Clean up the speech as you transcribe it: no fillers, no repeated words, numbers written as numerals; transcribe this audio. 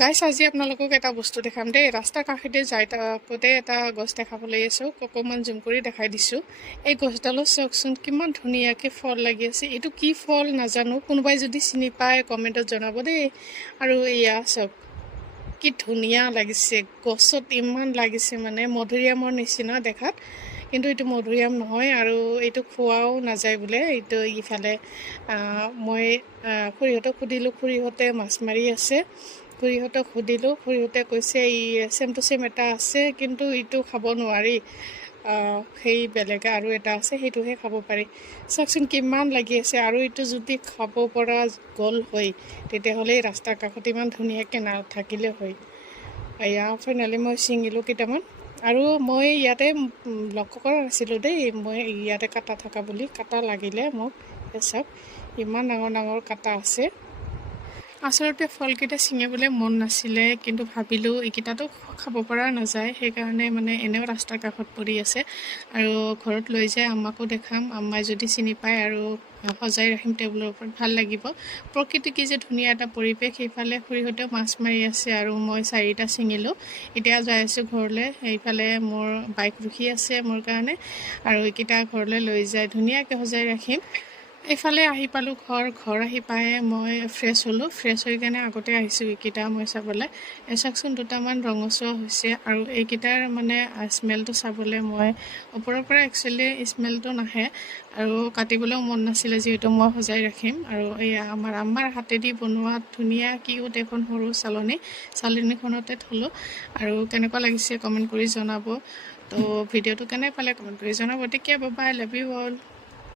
গাইছ আজি আপোনালোকক এটা বস্তু দেখাম দেই। ৰাস্তাৰ কাষেদি যাই থাকোঁতে এটা গছ দেখাবলৈ আছোঁ, অকণমান জুম কৰি দেখাই দিছোঁ। এই গছডালত চাওকচোন কিমান ধুনীয়াকৈ ফল লাগি আছে। এইটো কি ফল নাজানো, কোনোবাই যদি চিনি পায় কমেণ্টত জনাব দেই। আৰু এয়া চাওক কি ধুনীয়া লাগিছে, গছত ইমান লাগিছে মানে মধুৰিআমৰ নিচিনা দেখাত, কিন্তু এইটো মধুৰিআম নহয় আৰু এইটো খোৱাও নাযায় বোলে। এইটো ইফালে মই খুৰীহঁতক সুধিলোঁ, খুৰীহঁতে মাছ মাৰি আছে। খুৰীহঁতক সুধিলোঁ, খুৰীহঁতে কৈছে এই চেম টু চেম এটা আছে, কিন্তু এইটো খাব নোৱাৰি, সেই বেলেগ আৰু এটা আছে, সেইটোহে খাব পাৰি। চাওকচোন কিমান লাগি আছে। আৰু এইটো যদি খাব পৰা গ'ল হয় তেতিয়াহ'লে ৰাস্তাৰ কাষত ইমান ধুনীয়াকৈ নাথাকিলে হয়। এয়া ফাইনেলি মই ছিঙিলোঁ কেইটামান। আৰু মই ইয়াতে লক্ষ্য কৰা নাছিলোঁ দেই, মই ইয়াতে কাটা থকা বুলি। কাটা লাগিলে মোক, চাওক ইমান ডাঙৰ ডাঙৰ কাটা আছে। আচলতে ফলকেইটা ছিঙিবলৈ মন নাছিলে, কিন্তু ভাবিলোঁ এইকেইটাতো খাব পৰা নাযায়, সেইকাৰণে মানে এনেও ৰাস্তাৰ কাষত পৰি আছে আৰু ঘৰত লৈ যাই আম্মাকো দেখাম। আম্মাই যদি চিনি পায় আৰু সজাই ৰাখিম টেবুলৰ ওপৰত, ভাল লাগিব। প্ৰকৃতি কি যে ধুনীয়া এটা পৰিৱেশ। সেইফালে খুৰীহঁতেও মাছ মাৰি আছে আৰু মই 4টা ছিঙিলোঁ। এতিয়া যাই আছোঁ ঘৰলৈ। সেইফালে মোৰ বাইক ৰখি আছে মোৰ কাৰণে, আৰু এইকেইটা ঘৰলৈ লৈ যাই ধুনীয়াকৈ সজাই ৰাখিম। এইফালে আহি পালোঁ ঘৰ আহি পাই মই ফ্ৰেছ হ'লোঁ। ফ্ৰেছ হৈ কেনে আগতে আহিছোঁ এইকেইটা মই চাবলৈ। চাওকচোন দুটামান ৰঙচুৱা হৈছে, আৰু এইকেইটাৰ মানে স্মেলটো চাবলৈ মই ওপৰৰ পৰা একচুৱেলি স্মেলটো নাহে, আৰু কাটিবলৈও মন নাছিলে যিহেতু মই সজাই ৰাখিম। আৰু এয়া আমাৰ আম্মাৰ হাতেদি বনোৱা ধুনীয়া কিউট এখন সৰু চালনীখনতে থলোঁ। আৰু কেনেকুৱা লাগিছে কমেণ্ট কৰি জনাব। তো ভিডিঅ'টো কেনে পালে কমেণ্ট কৰি জনাব। Take care, bye bye, love you all.